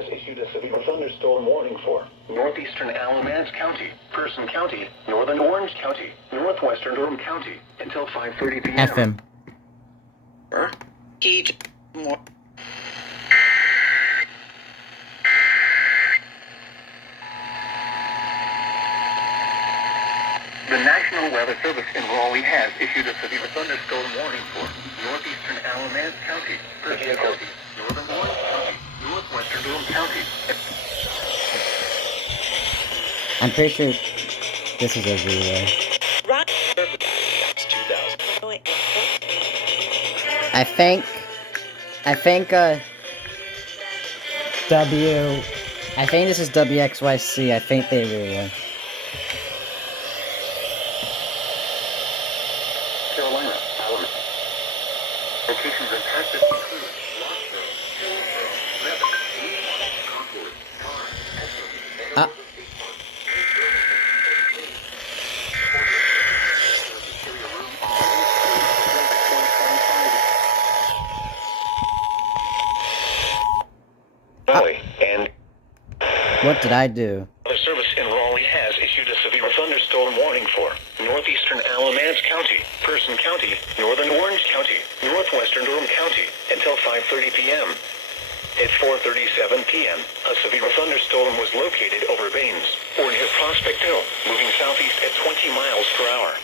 has issued a severe thunderstorm warning for northeastern Alamance County, Person County, northern Orange County, northwestern Durham County, until 5:30 p.m. FM. The National Weather Service in Raleigh has issued a severe thunderstorm warning for northeastern Alamance County, Person County, northern Orange County, northwestern Durham County. I'm pretty sure this is a relay. I think this is WXYC. I think they relay. Carolina, Alabama. Locations impacted include Roxborough, Hillsborough, Memphis, Concord, Carr, and What did I do? the service in Raleigh has issued a severe thunderstorm warning for northeastern Alamance County, Person County, northern Orange County, northwestern Durham County, until 5:30 p.m. At 4:37 p.m., a severe thunderstorm was located over Baines, or near Prospect Hill, moving southeast at 20 miles per hour.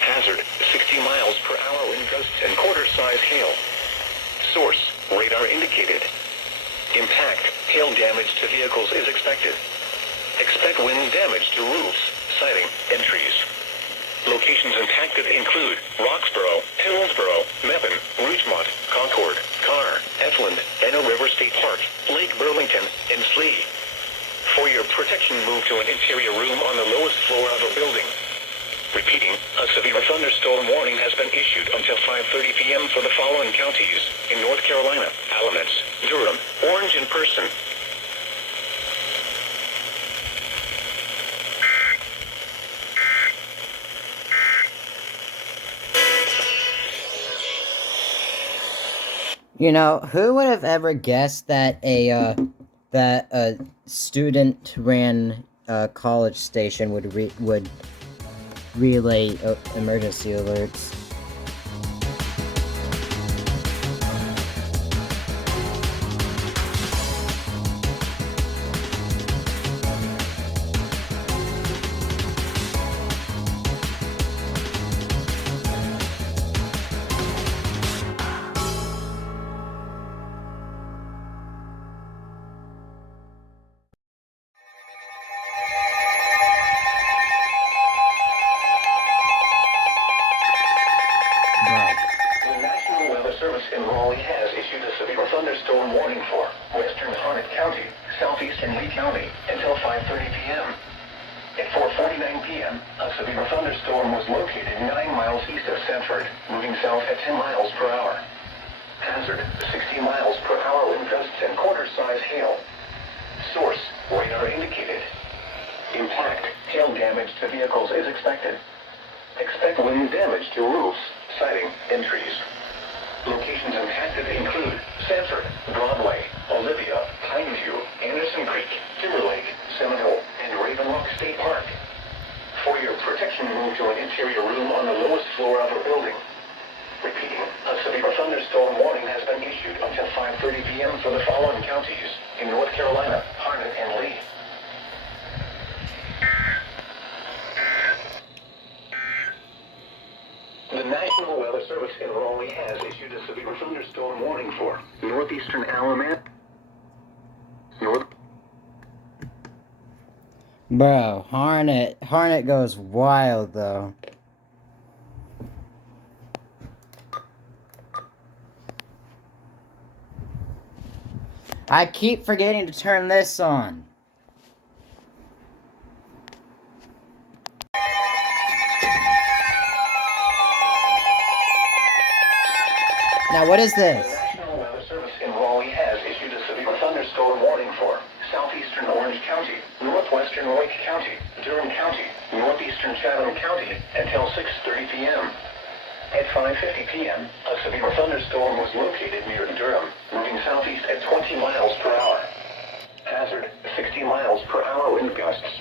Hazard, 60 miles per hour wind gusts and quarter-size hail. Source, radar indicated. Impact, hail damage to vehicles is expected. Expect wind damage to roofs, siding, and trees. Locations impacted include Roxborough, Hillsborough, Mebane, Rougemont, Concord, Carr, Etland, Anna River State Park, Lake Burlington, and Slee. For your protection, move to an interior room on the lowest floor of a building. Repeating, a severe thunderstorm warning has been issued until 5:30 p.m. for the following counties in North Carolina: Alamance, Durham, Orange, and Person. You know, who would have ever guessed that a student-ran college station would relay emergency alerts? In Raleigh has issued a severe thunderstorm warning for western Harnett County, southeastern Lee County, until 5:30 p.m. At 4:49 p.m., a severe thunderstorm was located 9 miles east of Sanford, moving south at 10 miles per hour. Hazard, 60 miles per hour wind gusts and quarter-size hail. Source, radar indicated. Impact, hail damage to vehicles is expected. Expect wind damage to roofs, siding, and trees. Locations impacted include Sanford, Broadway, Olivia, Pineview, Anderson Creek, Timberlake, Seminole, and Raven Rock State Park. For your protection, move to an interior room on the lowest floor of a building. Repeating, a severe thunderstorm warning has been issued until 5:30 p.m. for the following counties in North Carolina: Harnett and Lee. The National Weather Service in Raleigh has issued a severe thunderstorm warning for northeastern Alabama. Bro, Harnett goes wild though. I keep forgetting to turn this on. Now, what is this? The National Weather Service in Raleigh has issued a severe thunderstorm warning for southeastern Orange County, northwestern Lake County, Durham County, northeastern Chatham County until 6:30 p.m. At 5:50 p.m., a severe thunderstorm was located near Durham, moving southeast at 20 miles per hour. Hazard, 60 miles per hour wind gusts.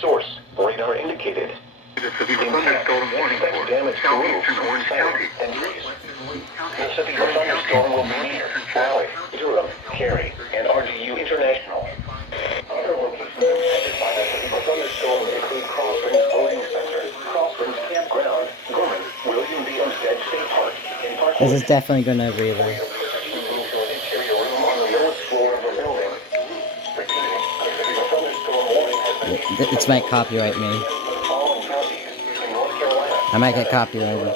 Source, radar indicated. Severe thunderstorm warning for Damage to roofs, southeastern Orange County. and trees. The severe thunderstorm will be near Raleigh, Durham, Cary, and RGU International. Other locations affected by the severe thunderstorm include Crosswinds Boating Center, Crosswinds Campground, Gorman, William B. Umstead State Park, and Parkwood. This is definitely gonna relay. This might copyright me. I might get copyrighted.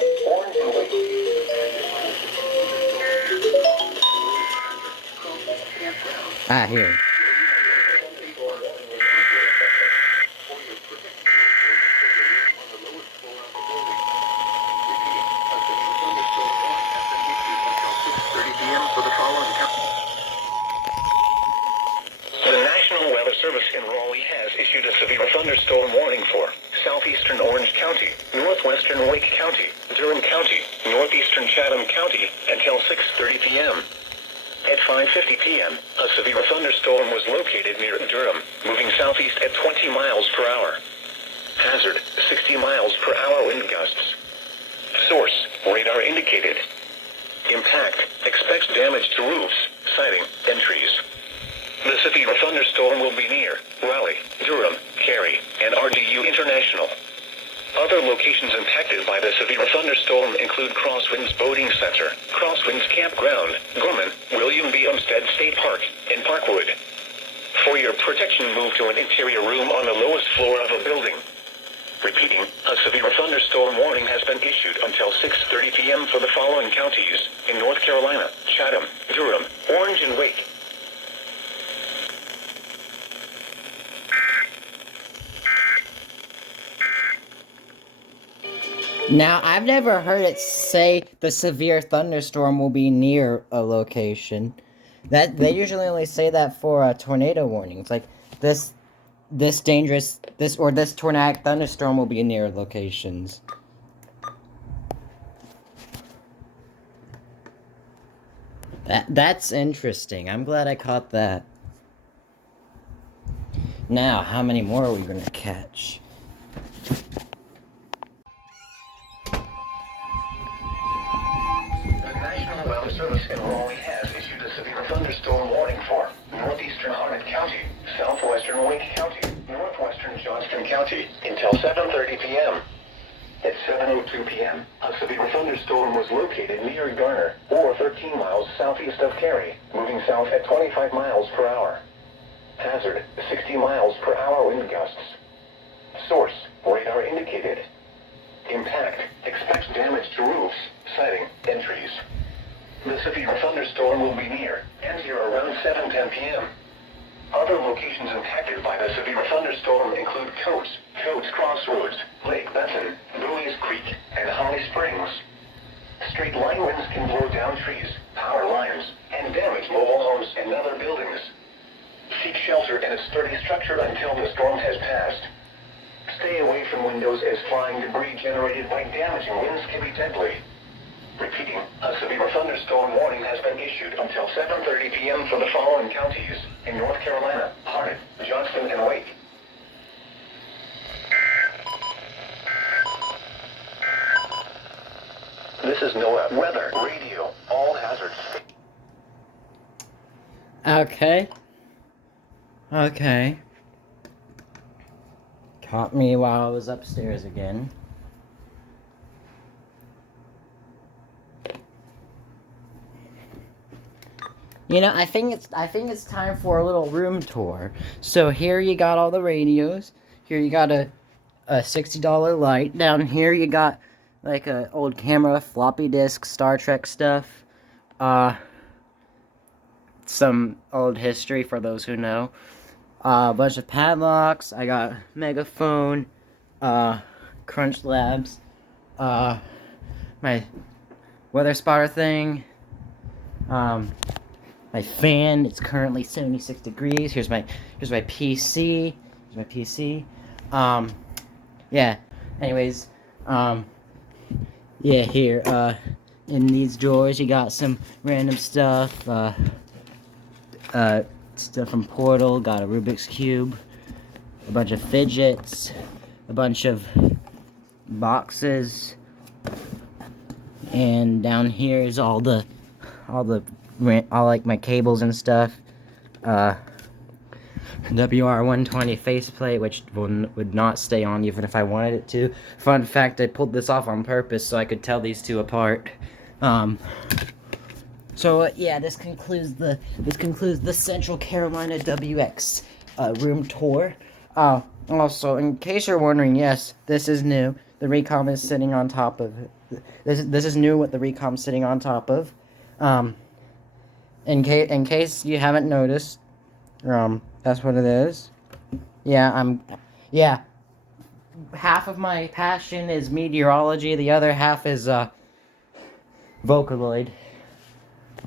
Ah, here. The National Weather Service in Raleigh has issued a severe thunderstorm warning for southeastern Orange County, northwestern Wake County, Durham County, northeastern Chatham County until 6:30 p.m. At 5:50 p.m., a severe thunderstorm was located near Durham, moving southeast at 20 miles per hour. Hazard, 60 miles per hour wind gusts. Source, radar indicated. Impact, expects damage to roofs, siding, and trees. The severe thunderstorm will be near Raleigh, Durham, Cary, and RGU International. Other locations impacted by the severe thunderstorm include Crosswinds Boating Center, Crosswinds Campground, Gorman, William B. Umstead State Park, and Parkwood. For your protection, move to an interior room on the lowest floor of a building. Repeating, a severe thunderstorm warning has been issued until 6:30 p.m. for the following counties in North Carolina: Chatham, Durham, Orange, and Wake. Now, I've never heard it say the severe thunderstorm will be near a location. That they usually only say that for tornado warnings, like this tornadic thunderstorm will be near locations. That's interesting. I'm glad I caught that. Now, how many more are we gonna catch? Service in Raleigh has issued a severe thunderstorm warning for northeastern Harnett County, southwestern Wake County, northwestern Johnston County until 7:30 p.m. At 7:02 p.m., a severe thunderstorm was located near Garner, or 13 miles southeast of Cary, moving south at 25 miles per hour. Hazard, 60 miles per hour wind gusts. Source, radar indicated. Impact, expects damage to roofs, siding, and trees. The severe thunderstorm will be near and here around 7:10 p.m. Other locations impacted by the severe thunderstorm include Coates Crossroads, Lake Benton, Bowie's Creek, and Holly Springs. Straight line winds can blow down trees, power lines, and damage mobile homes and other buildings. Seek shelter in a sturdy structure until the storm has passed. Stay away from windows as flying debris generated by damaging winds can be deadly. Repeating, a severe thunderstorm warning has been issued until 7:30 p.m. for the following counties in North Carolina: Harnett, Johnston, and Wake. This is NOAA Weather Radio. All hazards. Okay. Caught me while I was upstairs again. You know, I think it's time for a little room tour. So here you got all the radios. Here you got a $60 light. Down here you got like a old camera, floppy disk, Star Trek stuff. Some old history for those who know. A bunch of padlocks. I got megaphone, Crunch Labs, my weather spotter thing. My fan, it's currently 76 degrees. Here's my PC. Yeah. Anyways, yeah, here, in these drawers you got some random stuff, stuff from Portal. Got a Rubik's Cube, a bunch of fidgets, a bunch of boxes, and down here is all like my cables and stuff. WR120 faceplate, which would not stay on even if I wanted it to. Fun fact, I pulled this off on purpose so I could tell these two apart. Yeah, this concludes the Central Carolina WX room tour. Also, in case you're wondering, yes, this is new. The Recom is sitting on top of this is new. What the Recom's sitting on top of. In case you haven't noticed, that's what it is. Yeah. Half of my passion is meteorology. The other half is Vocaloid.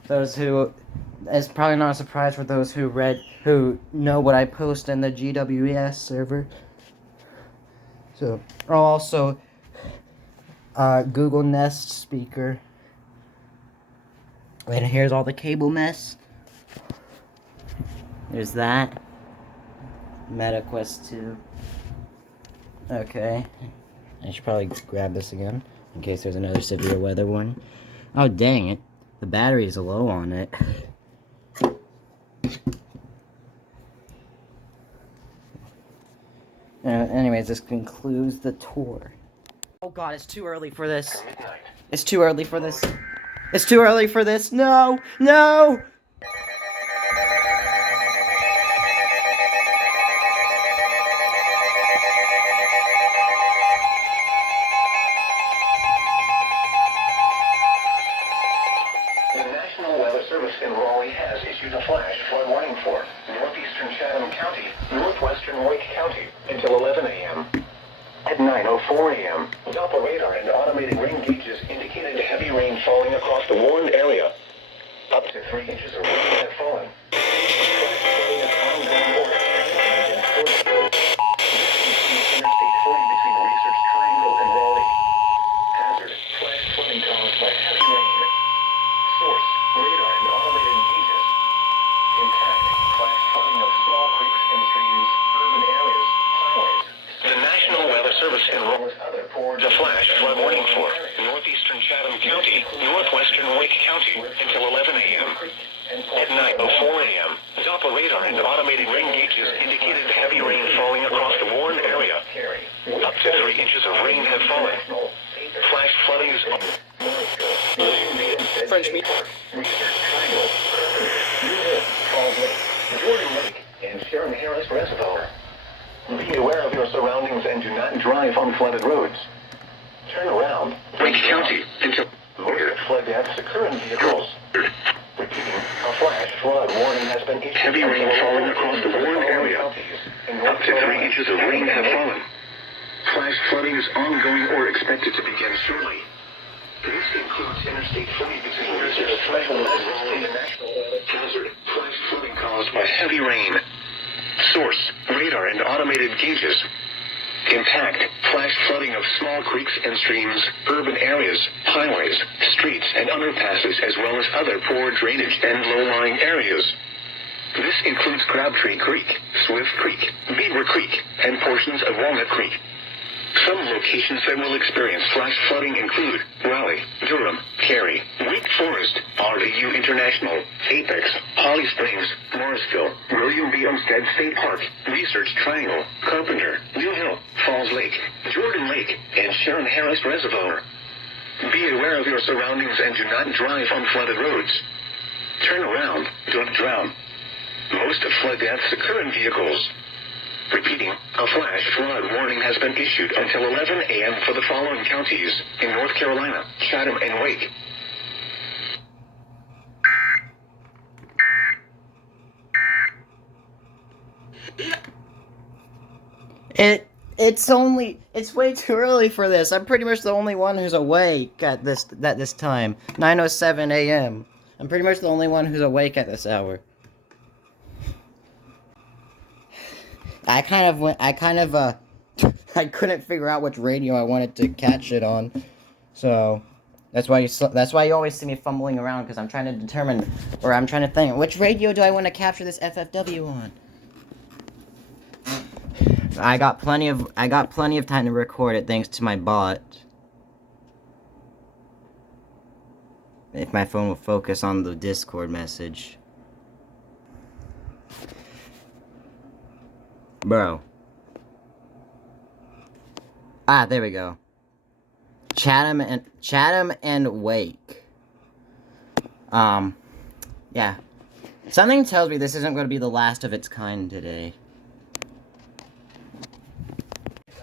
It's probably not a surprise for those who know what I post in the GWES server. So, also, Google Nest speaker. And here's all the cable mess. There's that. MetaQuest 2. Okay. I should probably grab this again, in case there's another severe weather one. Oh, dang it. The battery is low on it. Anyways, this concludes the tour. Oh god, it's too early for this. It's too early for this. It's too early for this. No! No! Service in Raleigh has issued a flash flood warning for northeastern Chatham County, northwestern Wake County until 11 a.m. At 9:04 a.m., Doppler radar and automated rain gauges indicated heavy rain falling across the warned area. Up to 3 inches of rain had fallen. Interstate 40 between Research Triangle and Raleigh. Hazard: flash flooding caused by heavy rain. Source: radar and automated gauges. Impact: flash flooding of small creeks and streams, urban areas, highways. The National Weather Service enrolls other for the flash flood warning for northeastern Chatham County, northwestern Wake County until 11 a.m. At 9:04 a.m., Doppler radar and automated rain gauges indicated heavy rain falling across the warned area. Up to 3 inches of rain had fallen. Flash flooding is on. French meat. Jordan Lake and Sharon Harris Reservoir. Be aware of your surroundings and do not drive on flooded roads. Turn around. Wake County until flood deaths occur in vehicles. Repeating, a flash flood warning has been issued. Heavy rain falling across the warned area. Up to 3 inches of rain have fallen. Flash flooding is ongoing or expected to begin shortly. This includes Interstate 40 between Research Triangle and National Hazard: flash flooding caused by heavy rain. Source: radar and automated gauges. Impact: flash flooding of small creeks and streams, urban areas, highways, streets, and underpasses, as well as other poor drainage and low-lying areas. This includes Crabtree Creek, Swift Creek, Beaver Creek, and portions of Walnut Creek. Some locations that will experience flash flooding include Raleigh, Durham, Cary, Wake Forest, REU International, Apex, Holly Springs, Morrisville, William B. Olmsted State Park, Research Triangle, Carpenter, New Hill, Falls Lake, Jordan Lake, and Sharon Harris Reservoir. Be aware of your surroundings and do not drive on flooded roads. Turn around, don't drown. Most flood deaths occur in vehicles. Repeating, a flash flood warning has been issued until 11 a.m. for the following counties in North Carolina, Chatham, and Wake. It's way too early for this. I'm pretty much the only one who's awake at this time. 9:07 a.m. I'm pretty much the only one who's awake at this hour. I couldn't figure out which radio I wanted to catch it on. So, That's why you always see me fumbling around, because I'm trying to determine, or I'm trying to think, which radio do I want to capture this FFW on? I got plenty of time to record it thanks to my bot. If my phone will focus on the Discord message. Bro. Ah, there we go. Chatham and Wake. Yeah. Something tells me this isn't going to be the last of its kind today.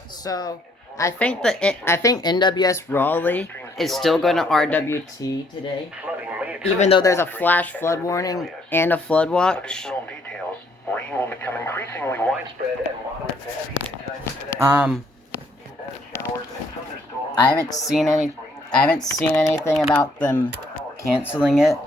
So, I think NWS Raleigh is still going to RWT today, even though there's a flash flood warning and a flood watch. Rain will become increasingly widespread and moderate to heavy at times today. I haven't seen anything about them canceling it.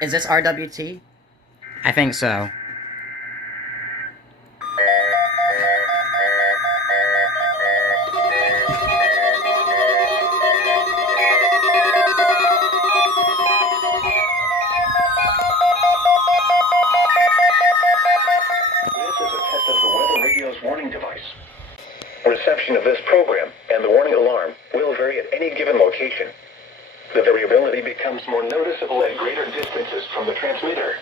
Is this RWT? I think so. Reception of this program and the warning alarm will vary at any given location. The variability becomes more noticeable at greater distances from the transmitter.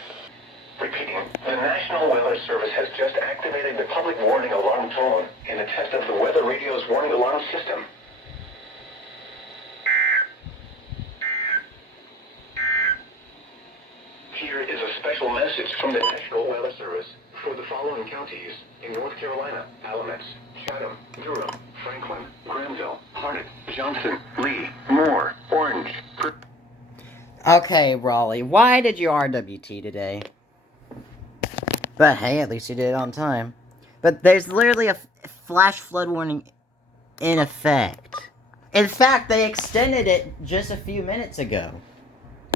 Repeating, the National Weather Service has just activated the public warning alarm tone in a test of the weather radio's warning alarm system. Here is a special message from the National Weather Service for the following counties in North Carolina: Alamance, Chatham, Durham, Franklin, Granville, Harnett, Johnson, Lee, Moore, Orange. Okay, Raleigh, why did you RWT today? But hey, at least you did it on time. But there's literally a flash flood warning in effect. In fact, they extended it just a few minutes ago.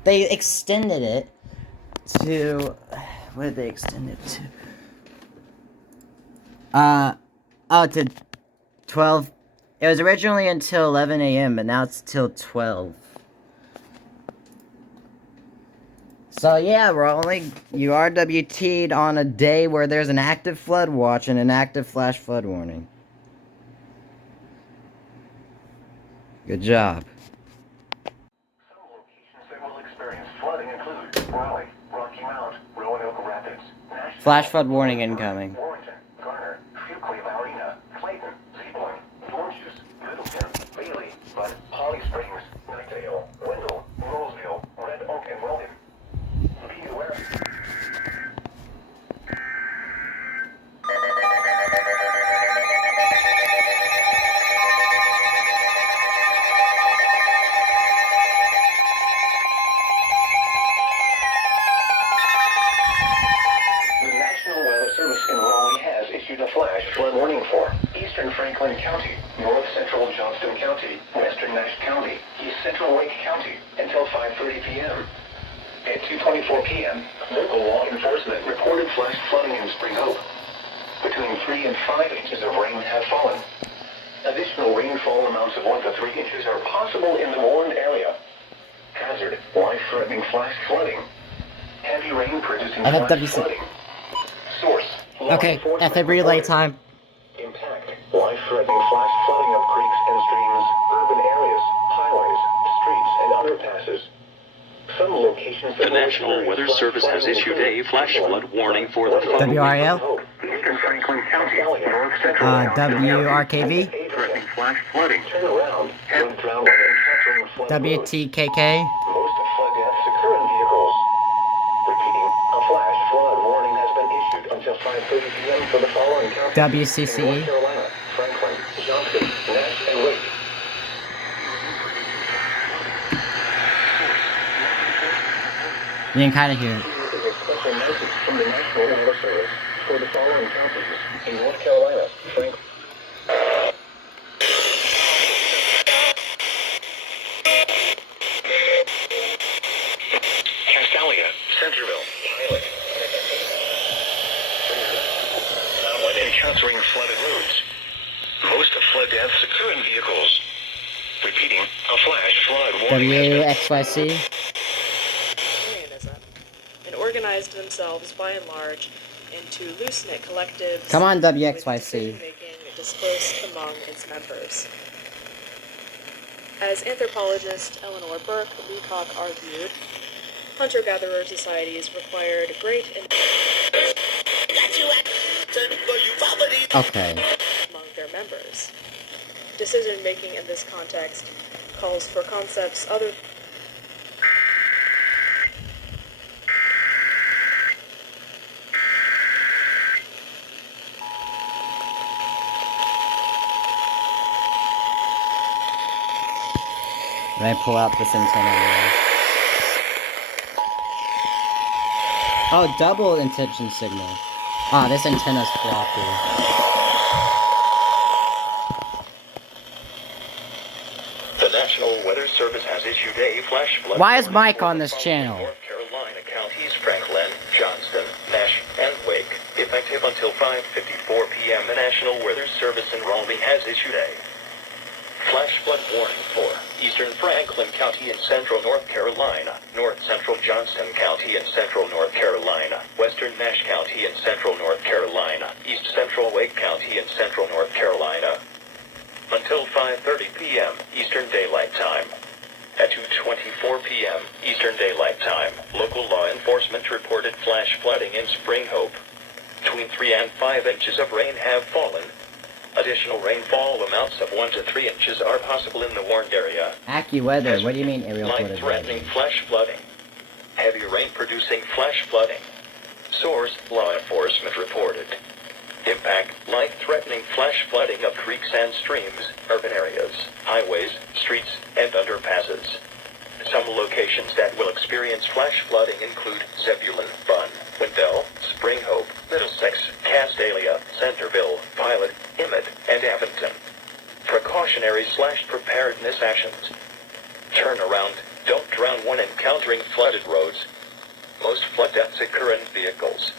They extended it to... What did they extend it to? To 12. It was originally until 11 a.m., but now it's till 12. So yeah, you RWT'd on a day where there's an active flood watch and an active flash flood warning. Good job. Some locations that will experience flooding include Raleigh, Rocky Mount, Roanoke Rapids, Nashville, Flash flood warning incoming. Warrenton, Garner, Fuquay Varina, Clayton, Zeeland, Oranges, Middleton, Bailey, Bud, Holly Springs, Knightdale, Wendell, Roseville, Red Oak, and Weldon. Be aware. The National Weather Service in Raleigh has issued a flash flood warning for eastern Franklin County, north central Johnston County, western Nash County, east central Wake County until 5:30 p.m. At 2:24 p.m., local law enforcement reported flash flooding in Spring Hope. Between 3 and 5 inches of rain have fallen. Additional rainfall amounts of 1 to 3 inches are possible in the warned area. Hazard: life-threatening flash flooding. Heavy rain producing flash FFWC. flooding. Source: law Okay, enforcement FF relay reported. time. Impact: life-threatening flash flooding of creeks and streams, urban areas, highways, streets, and underpasses. Some locations The National Weather Service has issued a flash flood warning for the following. WRL? Eastern Franklin County, north central WRKV? threatening flash flooding. Turn around when drowning and encountering flood roads. WTKK? Most flood deaths occur in vehicles. Repeating, a flash flood warning has been issued until 5:30 p.m. for the following counties. WCCE? In North Carolina, Franklin, Johnson, Nash, and Wake. You can kind of hear it. Here is a special message from the National Weather Service for the following counties in North Carolina, Franklin. encountering flooded roads. Most flood deaths occur in vehicles. Repeating, a flash flood warning has been... WXYC. Communism, and organized themselves by and large into loose-knit collectives. Come on, with WXYC. decision-making dispersed among its members. As anthropologist Eleanor Burke Leacock argued, hunter-gatherer societies required great Okay. among their members. Decision-making in this context calls for concepts other Let me pull out this antenna here. Oh, double intention signal. Ah, this antenna's floppy. The National Weather Service has issued a flash flood. Why is warning Mike for on the this following channel? North Carolina counties: Franklin, Johnston, Nash, and Wake. Effective until 5:54 p.m., the National Weather Service in Raleigh has issued a flash flood warning for eastern Franklin County in central North Carolina, north central Johnston County in central North Carolina, western Nash County in central North Carolina, east central Wake County in central North Carolina, until 5:30 p.m. Eastern Daylight Time. At 2:24 p.m. Eastern Daylight Time, local law enforcement reported flash flooding in Spring Hope. Between 3 and 5 inches of rain have fallen. Additional rainfall amounts of 1 to 3 inches are possible in the warned area. AccuWeather, what do you mean aerial Light footage? threatening flash flooding. Heavy rain producing flash flooding. Source, law enforcement reported. Impact, light threatening flash flooding of creeks and streams, urban areas, highways, streets, and underpasses. Some locations that will experience flash flooding include Zebulon, Bunn, Wendell, Spring Hope, Middlesex, Castalia, Centerville, Pilot, Emmett, and Avonton. Precautionary/preparedness actions. Turn around, don't drown when encountering flooded roads. Most flood deaths occur in vehicles.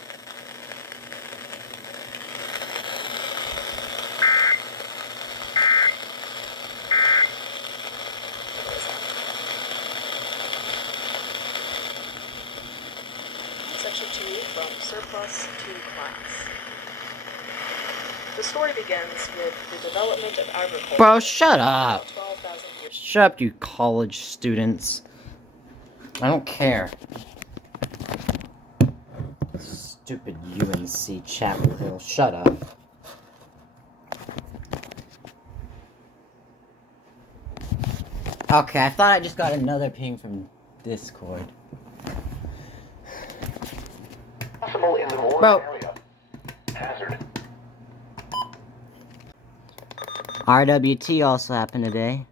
Section 2 from surplus to class. The story begins with the development of agriculture. Bro, shut up. 12,000 years. Shut up, you college students. I don't care. Stupid UNC Chapel Hill. Shut up. Okay, I thought I just got another ping from Discord. Possible in the Warren Bro. area. Hazard. RWT also happened today.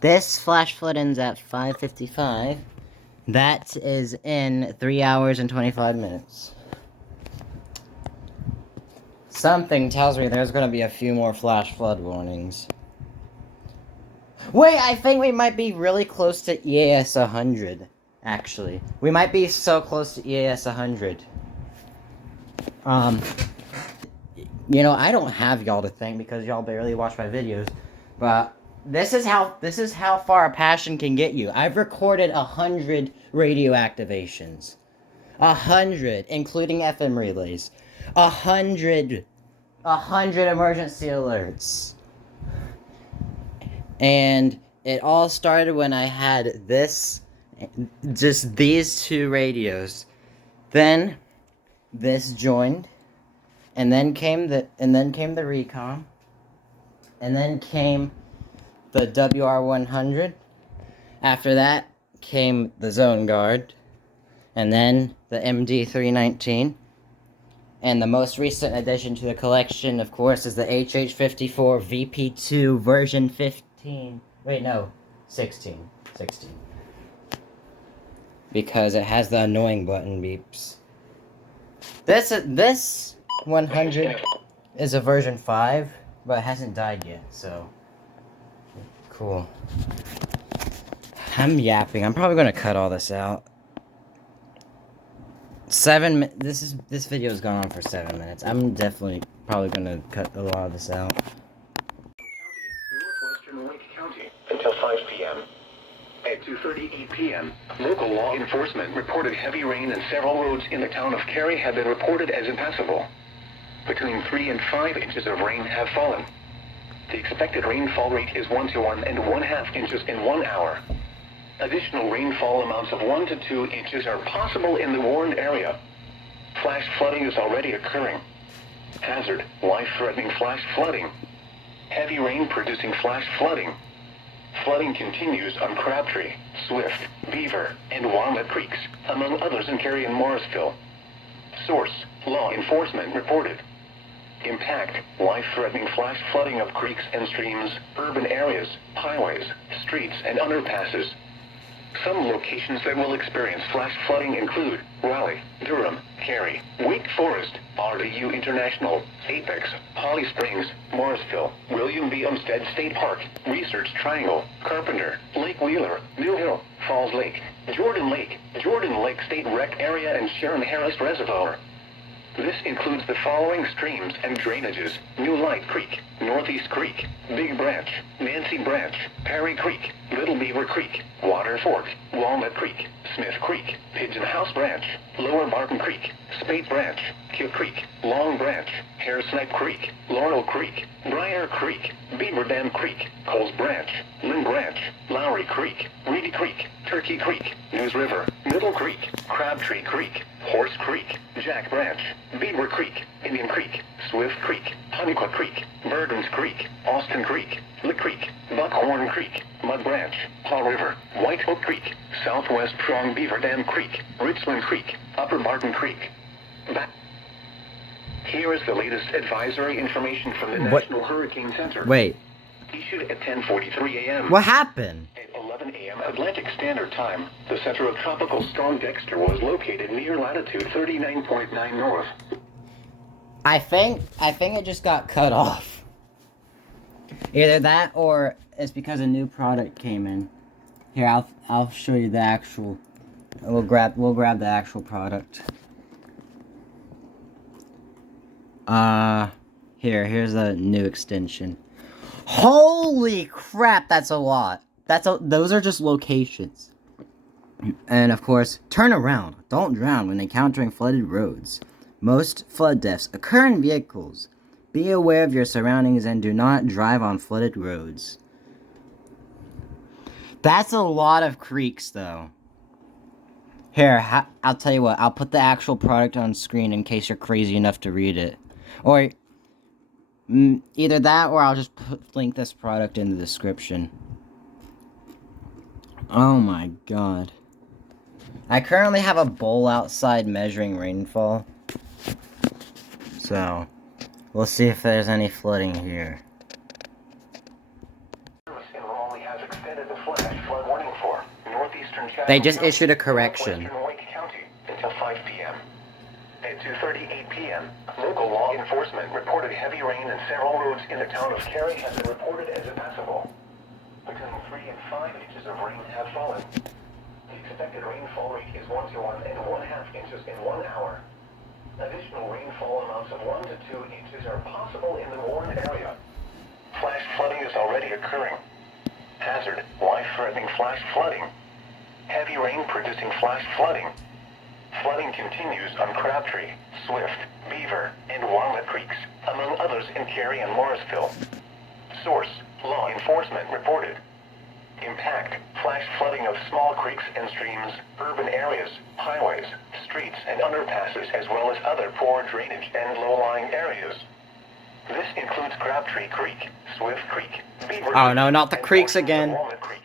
This flash flood ends at 5:55. That is in 3 hours and 25 minutes. Something tells me there's gonna be a few more flash flood warnings. Wait, I think we might be really close to EAS 100, actually. We might be so close to EAS 100. You know, I don't have y'all to thank because y'all barely watch my videos, but this is how far a passion can get you. I've recorded 100 radio activations. 100, including FM relays. 100 emergency alerts. And it all started when I had just these two radios. Then this joined, and then came the Recon, and then came the WR100. After that came the Zone Guard, and then the MD319. And the most recent addition to the collection, of course, is the HH54 VP2 version 15. Wait, no, 16. 16. Because it has the annoying button beeps. This 100 is a version 5, but it hasn't died yet, so cool. I'm yapping. I'm probably gonna cut all this out. This video has gone on for 7 minutes. I'm definitely probably gonna cut a lot of this out. Northwestern Lake County until 5 p.m. At 2:38 p.m., local law enforcement reported heavy rain and several roads in the town of Cary have been reported as impassable. Between 3 and 5 inches of rain have fallen. The expected rainfall rate is 1 to 1.5 inches in 1 hour. Additional rainfall amounts of 1 to 2 inches are possible in the warned area. Flash flooding is already occurring. Hazard, life-threatening flash flooding. Heavy rain producing flash flooding. Flooding continues on Crabtree, Swift, Beaver, and Walnut Creeks, among others in Cary and Morrisville. Source, law enforcement reported. Impact, life-threatening flash flooding of creeks and streams, urban areas, highways, streets, and underpasses. Some locations that will experience flash flooding include Raleigh, Durham, Cary, Wake Forest, RDU International, Apex, Holly Springs, Morrisville, William B. Umstead State Park, Research Triangle, Carpenter, Lake Wheeler, Mill Hill, Falls Lake, Jordan Lake State Rec Area, and Sharon Harris Reservoir. This includes the following streams and drainages: New Light Creek, Northeast Creek, Big Branch, Nancy Branch, Perry Creek, Little Beaver Creek, Water Fork, Walnut Creek, Smith Creek, Pigeon House Branch, Lower Barton Creek, Spate Branch, Kill Creek, Long Branch, Hare Snipe Creek, Laurel Creek, Briar Creek, Beaver Dam Creek, Coles Branch, Lynn Branch, Lowry Creek, Reedy Creek, Turkey Creek, News River, Middle Creek, Crabtree Creek, Horse Creek, Jack Branch, Beaver Creek, Indian Creek, Swift Creek, Honeycutt Creek, Bergens Creek, Austin Creek, Lick Creek, Buckhorn Creek, Mud Branch, Paw River, White Oak Creek, Southwest Prong Beaver Dam Creek, Richland Creek, Upper Barton Creek. Here is the latest advisory information from the National Hurricane Center. Wait. Issued at 10:43 a.m. What happened? At 11 a.m. Atlantic Standard Time, the center of Tropical Storm Dexter was located near latitude 39.9 north. I think it just got cut off. Either that or it's because a new product came in. Here, I'll show you the actual. We'll grab the actual product. Here's a new extension. Holy crap, that's a lot. Those are just locations. And of course, turn around. Don't drown when encountering flooded roads. Most flood deaths occur in vehicles. Be aware of your surroundings and do not drive on flooded roads. That's a lot of creeks, though. Here, I'll tell you what. I'll put the actual product on screen in case you're crazy enough to read it. Or either that or I'll just link this product in the description. Oh my god. I currently have a bowl outside measuring rainfall. So, we'll see if there's any flooding here. In Raleigh has extended the flash flood warning for northeastern Chatham They just County, issued a correction. northwestern Wake County until 5 p.m. At 2:38 p.m., local law enforcement reported heavy rain and several roads in the town of Cary have been reported as impassable. Between 3 and 5 inches of rain have fallen. The expected rainfall rate is 1 to 1.5 inches in 1 hour. Additional rainfall amounts of 1 to 2 inches are possible in the warned area. Flash flooding is already occurring. Hazard, life-threatening flash flooding. Heavy rain producing flash flooding. Flooding continues on Crabtree, Swift, Beaver, and Walnut Creeks, among others in Cary and Morrisville. Source, law enforcement reported. Impact, flash flooding of small creeks and streams, urban areas, highways, streets, and underpasses, as well as other poor drainage and low-lying areas. This includes Crabtree Creek, Swift Creek, Beaver Oh no, Creek, not the and creeks portions of again. Walnut Creek.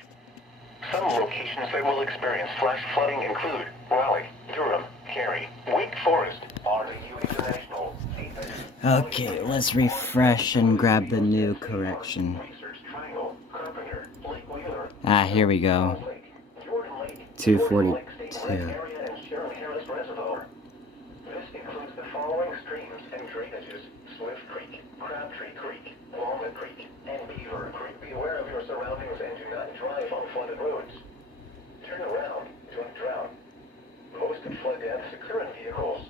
Some locations that will experience flash flooding include Raleigh, Durham, Cary, Wake Forest, RDU International, Apex. Okay, let's refresh and grab the new correction. Research Triangle, Carpenter, Lake Wheeler, Here we go. Jordan Lake, 242. area and Sharon Harris Reservoir. This includes the following streams and drainages: Swift Creek, Crabtree Creek, Walnut Creek, and Beaver Creek. Be aware of your surroundings and do not drive on flooded roads. Turn around, don't drown. Most flood deaths occur in vehicles.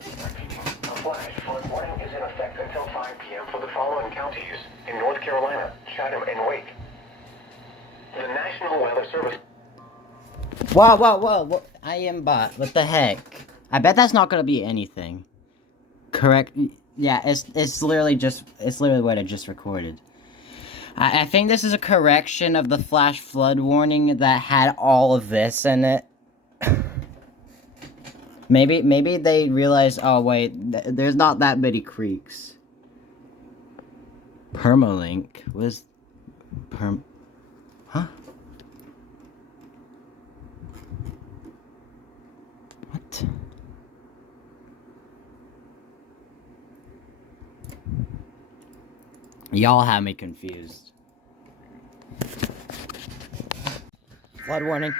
Repeating, flash flood warning is in effect until 5 p.m. for the following counties in North Carolina, Chatham, and Wake. The National Weather Service. Whoa. I am bot. What the heck? I bet that's not gonna be anything. Correct? Yeah, it's literally what I just recorded. I think this is a correction of the flash flood warning that had all of this in it. Maybe they realized, oh wait, there's not that many creeks. Permalink was huh? What? Y'all have me confused. Flood warning.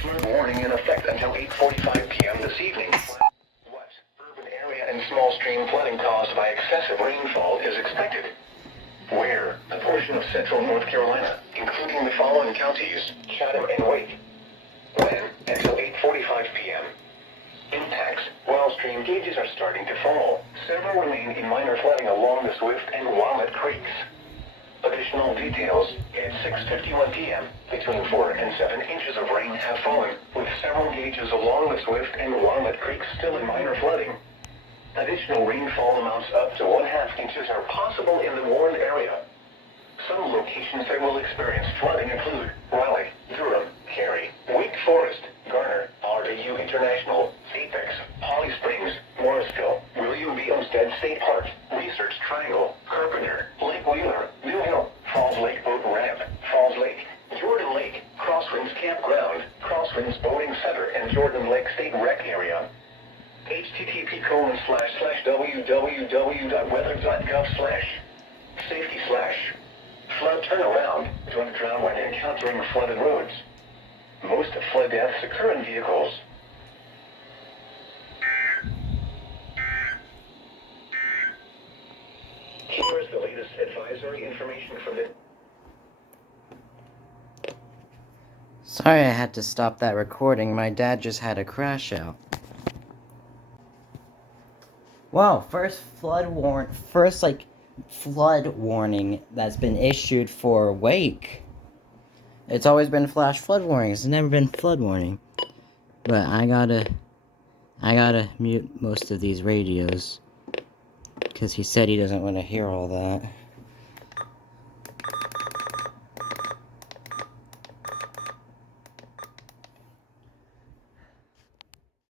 Flood warning in effect until 8:45 p.m. this evening. What urban area and small stream flooding caused by excessive rainfall is expected? Where? A portion of central North Carolina, including the following counties, Chatham and Wake. When? Until 8:45 p.m. Impacts. While stream gauges are starting to fall, several remain in minor flooding along the Swift and Walnut Creeks. Additional details. At 6:51 p.m., between 4 and 7 inches of rain have fallen, with several gauges along the Swift and Walnut Creeks still in minor flooding. Additional rainfall amounts up to 1/2 inches are possible in the warned area. Some locations that will experience flooding include Raleigh, Durham, Cary, Wake Forest, Garner, RDU International, Apex, Holly Springs, Morrisville, William B. Olmsted State Park, Research Triangle, Carpenter, Lake Wheeler, New Hill, Falls Lake Boat Ramp, Falls Lake, Jordan Lake, Crosswinds Campground, Crosswinds Boating Center, and Jordan Lake State Rec Area. http://www.weather.gov/safety/ flood turnaround. Don't drown when encountering flooded roads. Most flood deaths occur in vehicles. Here is the latest advisory information from the... Sorry I had to stop that recording. My dad just had a crash out. Wow, first flood warning that's been issued for Wake. It's always been flash flood warnings. It's never been flood warning. But I gotta mute most of these radios, because he said he doesn't want to hear all that.